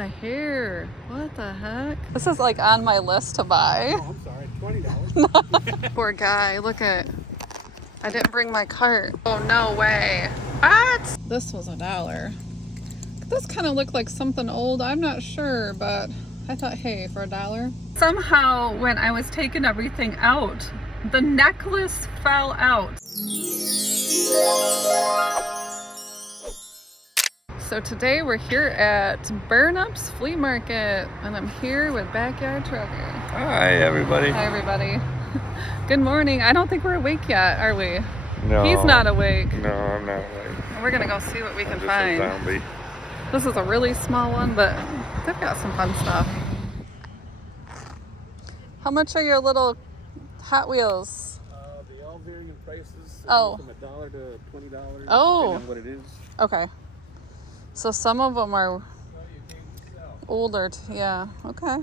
my hair. What the heck? This is like on my list to buy. Oh, I'm sorry. $20. Poor guy. Look at. I didn't bring my cart. Oh, no way. What? This was $1. This kind of looked like something old. I'm not sure, but I thought, hey, for $1. Somehow, when I was taking everything out, the necklace fell out. So today we're here at Burnips Flea Market, and I'm here with Backyard Trucker. Hi, everybody. Hi, everybody. Good morning. I don't think we're awake yet, are we? No. He's not awake. No, I'm not awake. We're gonna go see what we can I'm just find. a zombie. This is a really small one, but they've got some fun stuff. How much are your little Hot Wheels? They all vary in prices. Oh. From $1 to $20. Oh. Depending on what it is. Okay. So some of them are older. Yeah. Okay.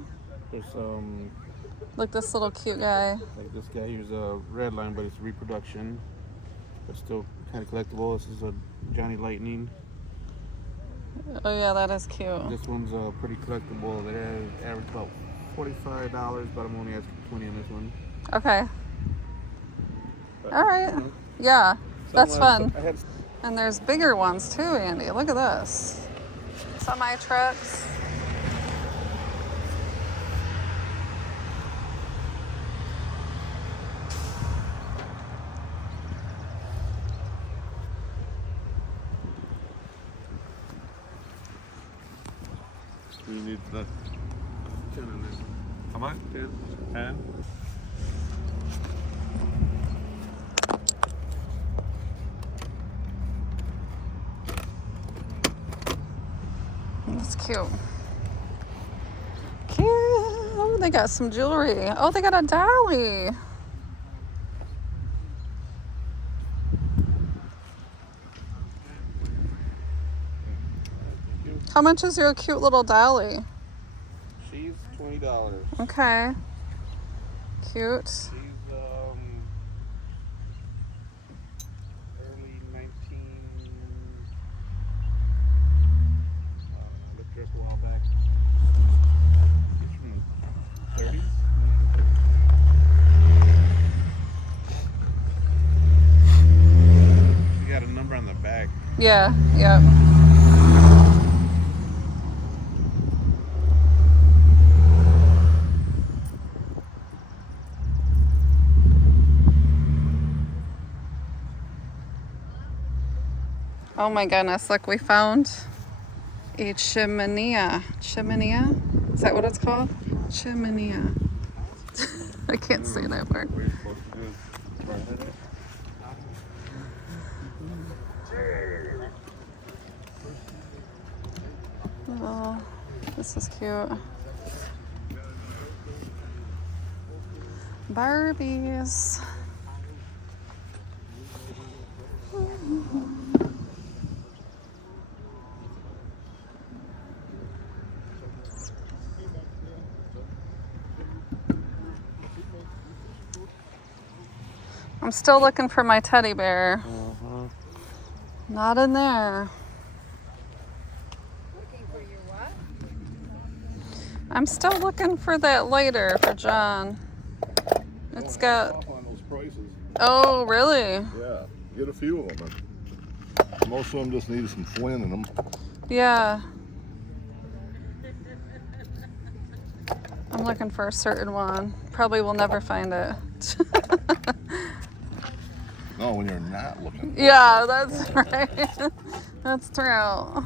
There's Look, this little cute guy. like this guy here's a red line, but it's reproduction. But still kind of collectible. This is a Johnny Lightning. Oh yeah, that is cute. This one's pretty collectible. They average about $45, but I'm only asking $20 on this one. Okay. But, All right. you know, Yeah, that's fun. I had And there's bigger ones too, Andy. Look at this. Semi trucks. You need the 10 on this one. how much? 10. 10? That's cute. Cute. Oh, they got some jewelry. Oh, they got a dolly. How much is your cute little dolly? She's $20. Okay. Cute. She's early 19. Looked her up a while back. She's from 30s. She got a number on the back. Yeah, yeah. Oh my goodness, look, we found a chimenea. Chimenea? Is that what it's called? Chimenea. I can't say that word. What you're supposed to do is burn it. Oh, this is cute. Barbies. I'm still looking for my teddy bear. Not in there. I'm still looking for that lighter for John. It's got. On those prices. Oh, really? Yeah, get a few of them. Most of them just need some flint in them. Yeah. I'm looking for a certain one. Probably will never find it. No, when you're not looking. Yeah, that's right. That's true. I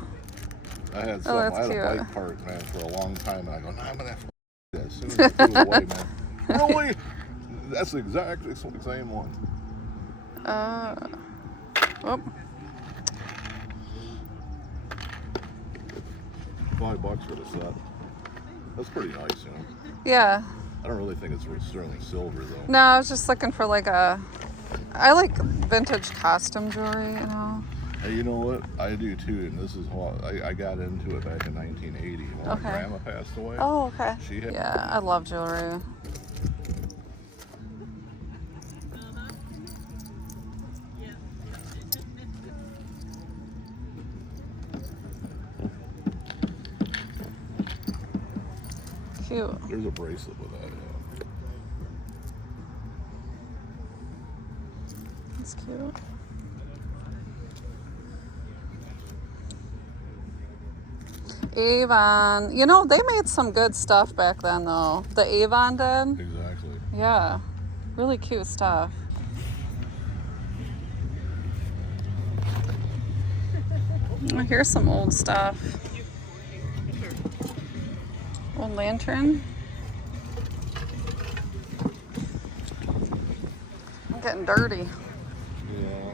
had some. that's I had cute. a bike part, man, for a long time, and I go, nah, I'm gonna have to that as soon as I threw it away, man. Really? That's exactly the same one. Oh. $5 for the set. That's pretty nice, you know. Yeah. I don't really think it's sterling silver though. No, I was just looking for like I like vintage costume jewelry, you know. Hey, you know what? I do too, and this is what I got into it back in 1980 when my grandma passed away. Oh, okay. She had, yeah, I love jewelry. cute. There's a bracelet with that. That's cute. Avon. You know, they made some good stuff back then, though. The Avon did. Exactly. Yeah. Really cute stuff. Oh, here's some old stuff. Old lantern. I'm getting dirty. Yeah.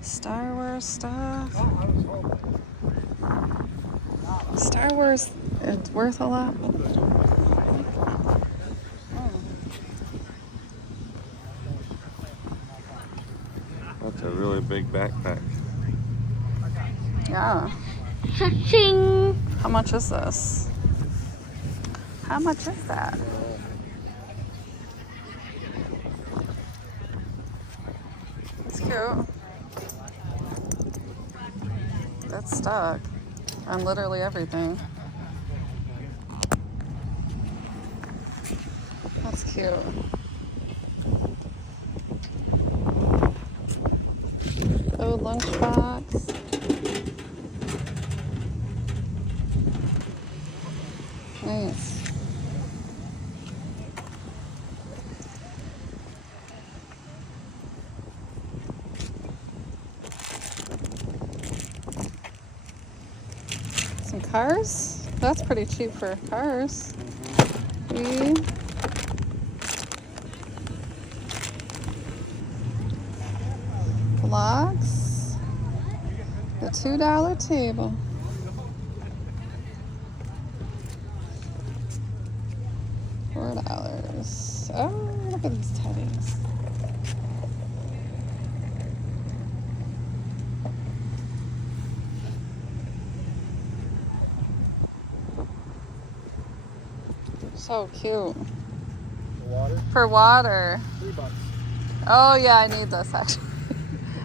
Star Wars stuff. Star Wars, it's worth a lot. That's a really big backpack. Yeah. Cha-ching! How much is this? How much is that? It's cute. That's stuck on literally everything. That's cute. Oh, lunchbox. Nice. Some cars? That's pretty cheap for cars. Flea. Blocks. The $2 table. $4. Oh, look at these teddies. So cute. For water? For water. $3. Oh yeah, I need this actually.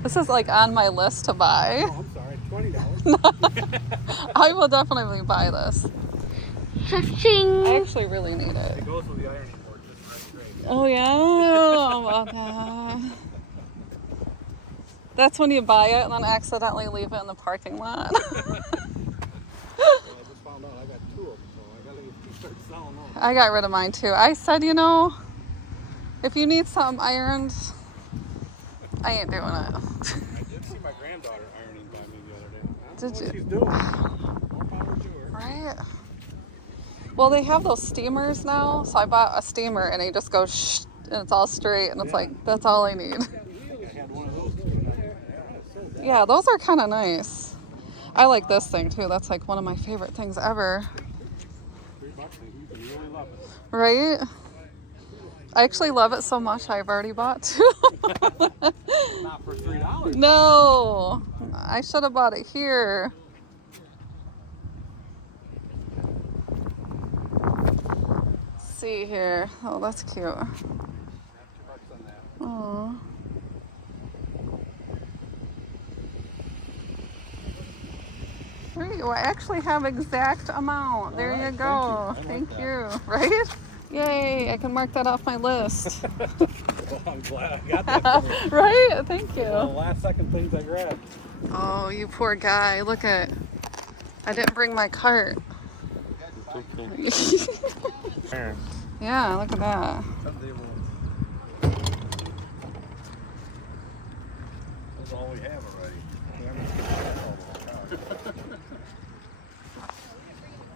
This is like on my list to buy. Oh, I'm sorry, $20. I will definitely buy this. I actually really need it. It goes with the ironing board, just right straight. Oh yeah. Okay. That's when you buy it and then accidentally leave it in the parking lot. Well, I just found out I got 2 of them, so I gotta start selling them. I got rid of mine too. I said, you know, if you need something ironed, I ain't doing it. I did see my granddaughter ironing by me the other day. I don't Did know what you? she's doing. More power to her. Right? Well, they have those steamers now, so I bought a steamer and it just goes shh, and it's all straight, and it's like, that's all I need. I think I had one of those too. Yeah, those are kind of nice. I like this thing too. That's like one of my favorite things ever. $3, and you really love it. Right? I actually love it so much I've already bought 2. Not for $3. No, I should have bought it here. Let's see here. Oh, that's cute. $2 on that. Oh. There you actually have exact amount. There you go. Thank you. I like Thank you. Right? Yay, I can mark that off my list. Well, I'm glad I got that for you. Right? Thank you. The last second things I grabbed. Oh, you poor guy. Look at, I didn't bring my cart. It's okay. Yeah, look at that. That's all we have already.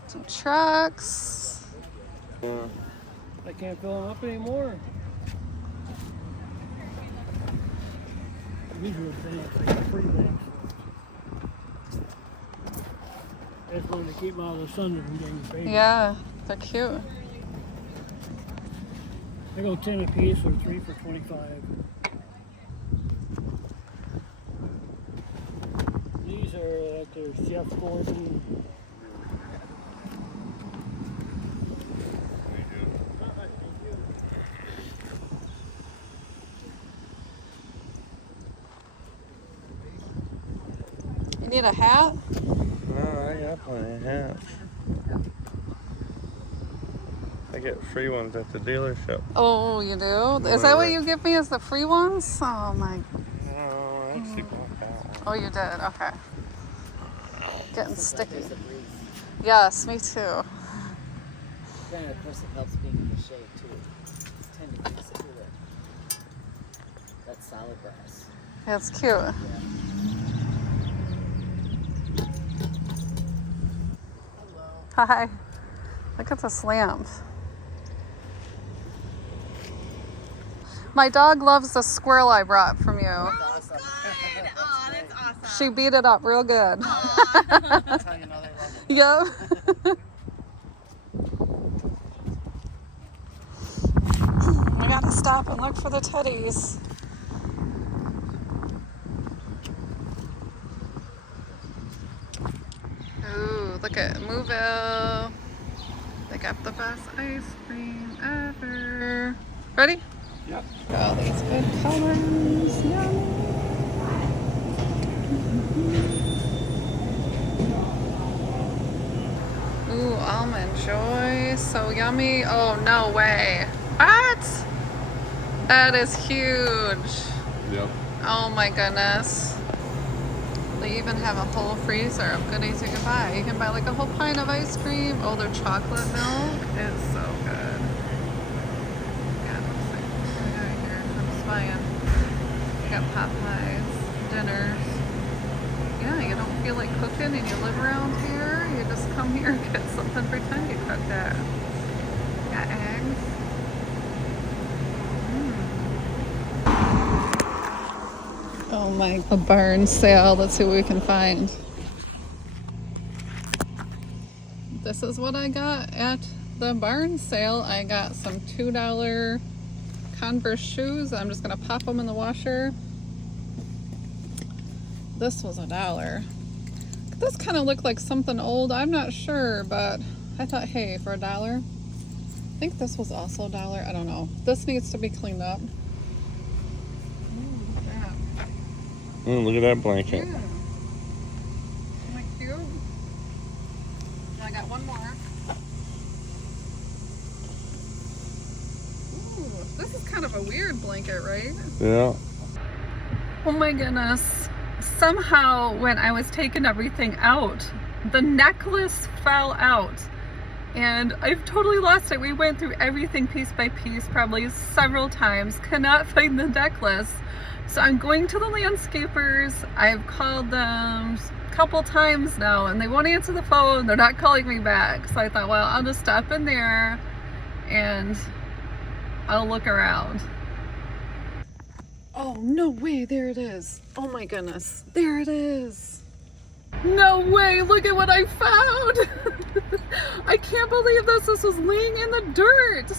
Some trucks. Yeah. I can't fill them up anymore. These are things like free bags. That's when they keep them out of the sun from getting faded. Yeah, they're cute. They go 10 a piece or 3 for $25. These are at their Chef Gordon. You need a hat? No, I got plenty of hats. I get free ones at the dealership. Oh, you do? Is that what you give me as the free ones? Oh my. No, I actually bought that one. Oh, you did? Okay. Getting sticky. Yes, me too. Then of course it helps being in the shade too. It's 10 degrees cooler. That's solid brass. It's cute. Hi. Look at this lamp. My dog loves the squirrel I brought from you. Oh, good. Oh, that's awesome. She beat it up real good. That's how you know they love it. Yep. I gotta stop and look for the teddies. Ooh, look at Moville. They got the best ice cream ever. Ready? Yep. All these good colors. Yummy. Ooh, almond joy. So yummy. Oh, no way. What? That is huge. Yep. Oh my goodness. They even have a whole freezer of goodies you can buy. You can buy like a whole pint of ice cream. Oh, their chocolate milk is so good. Yeah, let's see. What do we got here? I'm spying. We got pot pies, dinners. Yeah, you don't feel like cooking and you live around here. You just come here and get something for time you cook that. Got eggs. Oh my, a barn sale. Let's see what we can find. This is what I got at the barn sale. I got some $2 Converse shoes. I'm just gonna pop them in the washer. This was $1. This kind of looked like something old. I'm not sure, but I thought, hey, for $1. I think this was also $1. I don't know. This needs to be cleaned up. Look at that blanket. Yeah. Isn't that cute? And I got one more. Ooh, this is kind of a weird blanket, right? Yeah. Oh my goodness. Somehow when I was taking everything out, the necklace fell out. And I've totally lost it. We went through everything piece by piece, probably several times, cannot find the necklace. So I'm going to the landscapers. I've called them a couple times now and they won't answer the phone. They're not calling me back. So I thought, well, I'll just stop in there and I'll look around. Oh, no way. There it is. Oh my goodness. There it is. No way. Look at what I found. I can't believe this. This was laying in the dirt.